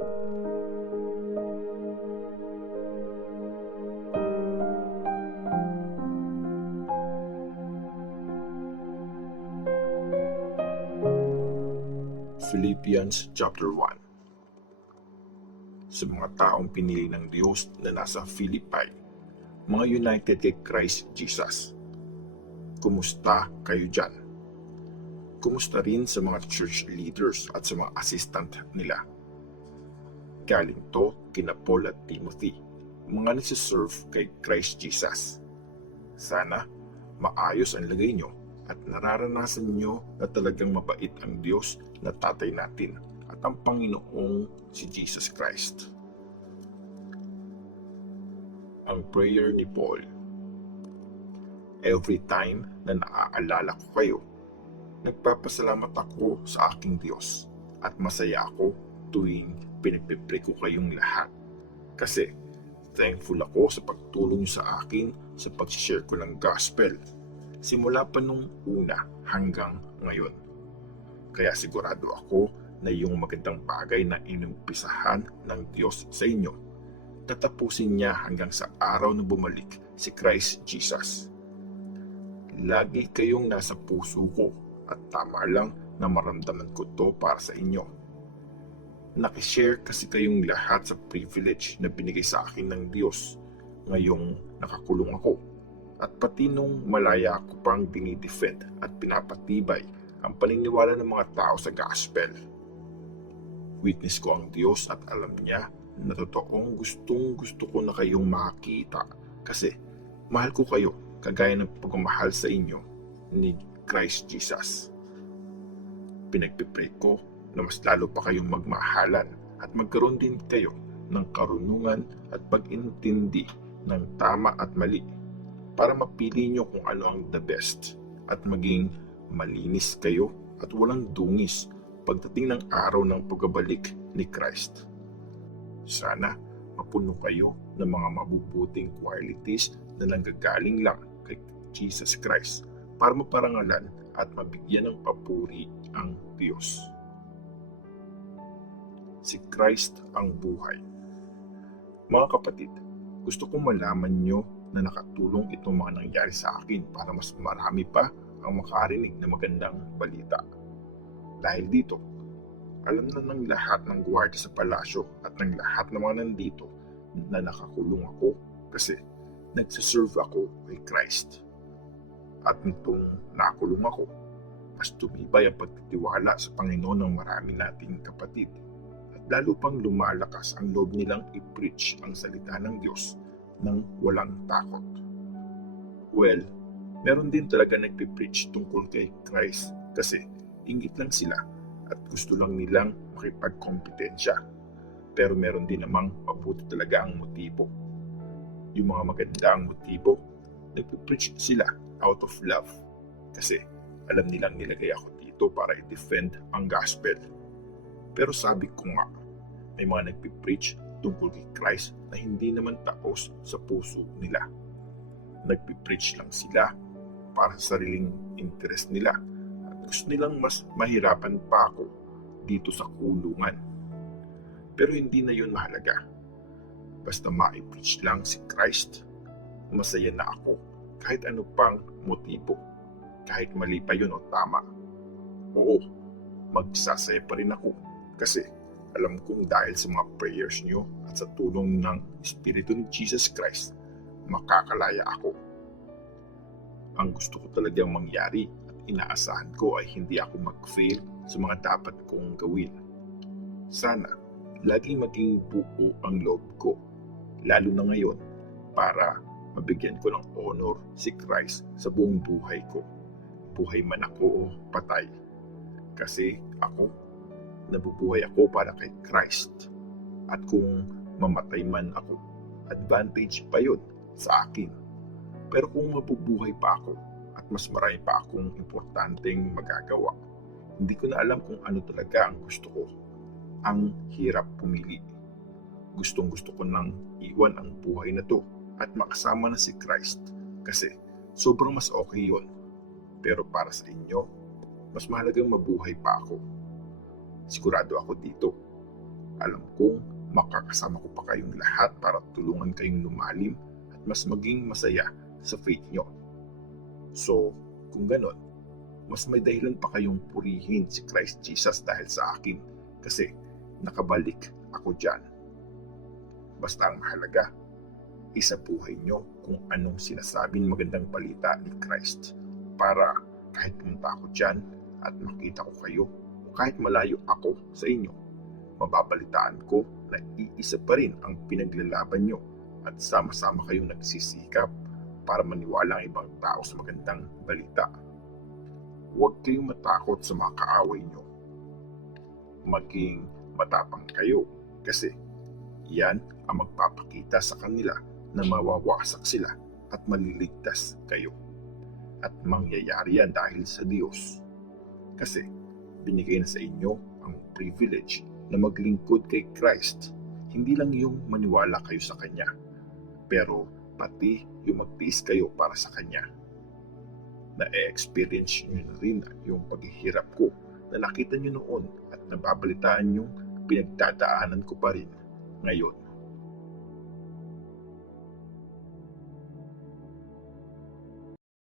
Philippians chapter 1. Sa mga taong pinili ng Diyos na nasa Philippi, mga united kay Christ Jesus, kumusta kayo dyan? Kumusta rin sa mga church leaders at sa mga assistant nila? Galing to kina Paul at Timothy, mga nagsiserve kay Christ Jesus. Sana maayos ang lagay nyo at nararanasan nyo na talagang mabait ang Diyos na Tatay natin at ang Panginoong si Jesus Christ. Ang prayer ni Paul. Every time na naaalala ko kayo, nagpapasalamat ako sa aking Diyos at masaya ako tuwing pinagpipray ko kayong lahat. Kasi thankful ako sa pagtulong sa akin sa pag-share ko ng gospel, simula pa nung una hanggang ngayon. Kaya sigurado ako na yung magandang bagay na inumpisahan ng Diyos sa inyo, tatapusin niya hanggang sa araw na bumalik si Christ Jesus. Lagi kayong nasa puso ko at tama lang na maramdaman ko to para sa inyo. Nakishare kasi kayong lahat sa privilege na binigay sa akin ng Diyos ngayong nakakulong ako, at pati nung malaya ko pang dinidefend at pinapatibay ang paniniwala ng mga tao sa gospel. Witness ko ang Diyos at alam niya na totoong gustong gusto ko na kayong makita, kasi mahal ko kayo kagaya ng pagmamahal sa inyo ni Christ Jesus. Pinagpipray ko na mas lalo pa kayong magmahalan at magkaroon din kayo ng karunungan at pag-intindi ng tama at mali para mapili nyo kung ano ang the best at maging malinis kayo at walang dungis pagdating ng araw ng pagbabalik ni Christ. Sana mapuno kayo ng mga mabubuting qualities na nanggagaling lang kay Jesus Christ para maparangalan at mabigyan ng papuri ang Diyos. Si Christ ang buhay. Mga kapatid, gusto kong malaman nyo na nakatulong itong mga nangyari sa akin para mas marami pa ang makarinig na magandang balita. Dahil dito, alam na ng lahat ng gwardiya sa palasyo at ng lahat ng mga nandito na nakakulong ako kasi nagsiserve ako kay Christ. At nitong nakulong ako, mas tumibay ang pagtitiwala sa Panginoon ng marami nating kapatid at lalo pang lumalakas ang loob nilang i-preach ang salita ng Diyos nang walang takot. Well, meron din talaga nagpipreach tungkol kay Christ kasi ingit lang sila at gusto lang nilang makipagkompetensya. Pero meron din namang mabuti talaga ang motibo. Yung mga magandang motibo, nagpipreach sila out of love kasi alam nilang nilagay ako dito para i-defend ang gospel. Pero sabi ko nga, may mga nagpipreach tungkol kay Christ na hindi naman taos sa puso nila. Nagpipreach lang sila para sa sariling interest nila at gusto nilang mas mahirapan pa ako dito sa kulungan. Pero hindi na yun mahalaga. Basta ma-preach lang si Christ, masaya na ako kahit ano pang motibo, kahit mali pa yun o tama. Oo, magsasaya pa rin ako kasi alam kong dahil sa mga prayers nyo at sa tulong ng Espiritu ni Jesus Christ, makakalaya ako. Ang gusto ko talagang mangyari at inaasahan ko ay hindi ako mag-fail sa mga dapat kong gawin. Sana laging maging buo ang loob ko, lalo na ngayon, para mabigyan ko ng honor si Christ sa buong buhay ko. Buhay man ako o patay. Kasi ako, nabubuhay ako para kay Christ. At kung mamatay man ako, advantage pa yun sa akin. Pero kung mabubuhay pa ako at mas marami pa akong importanteng magagawa, hindi ko na alam kung ano talaga ang gusto ko. Ang hirap pumili. Gustong-gusto ko nang iwan ang buhay na to at makasama na si Christ kasi sobrang mas okay yon. Pero para sa inyo, mas mahalagang mabuhay pa ako. Sigurado ako dito. Alam kong makakasama ko pa kayong lahat para tulungan kayong lumalim at mas maging masaya sa faith nyo. So, kung ganon, mas may dahilan pa kayong purihin si Christ Jesus dahil sa akin kasi nakabalik ako dyan. Basta ang mahalaga, isabuhay nyo kung anong sinasabing magandang balita ni Christ para kahit pumunta ako dyan at makita ko kayo o kahit malayo ako sa inyo, mababalitaan ko na iisa pa rin ang pinaglalaban nyo at sama-sama kayong nagsisikap para maniwala ang ibang tao sa magandang balita. Huwag kayong matakot sa mga kaaway nyo. Maging matapang kayo kasi yan ang magpapakita sa kanila na mawawasak sila at maliligtas kayo. At mangyayari yan dahil sa Diyos. Kasi binigay na sa inyo ang privilege na maglingkod kay Christ. Hindi lang yung maniwala kayo sa Kanya, pero pati yung magtiis kayo para sa Kanya. Na-experience nyo na rin yung paghihirap ko na nakita nyo noon at nababalitaan yung pinagdadaanan ko pa rin ngayon.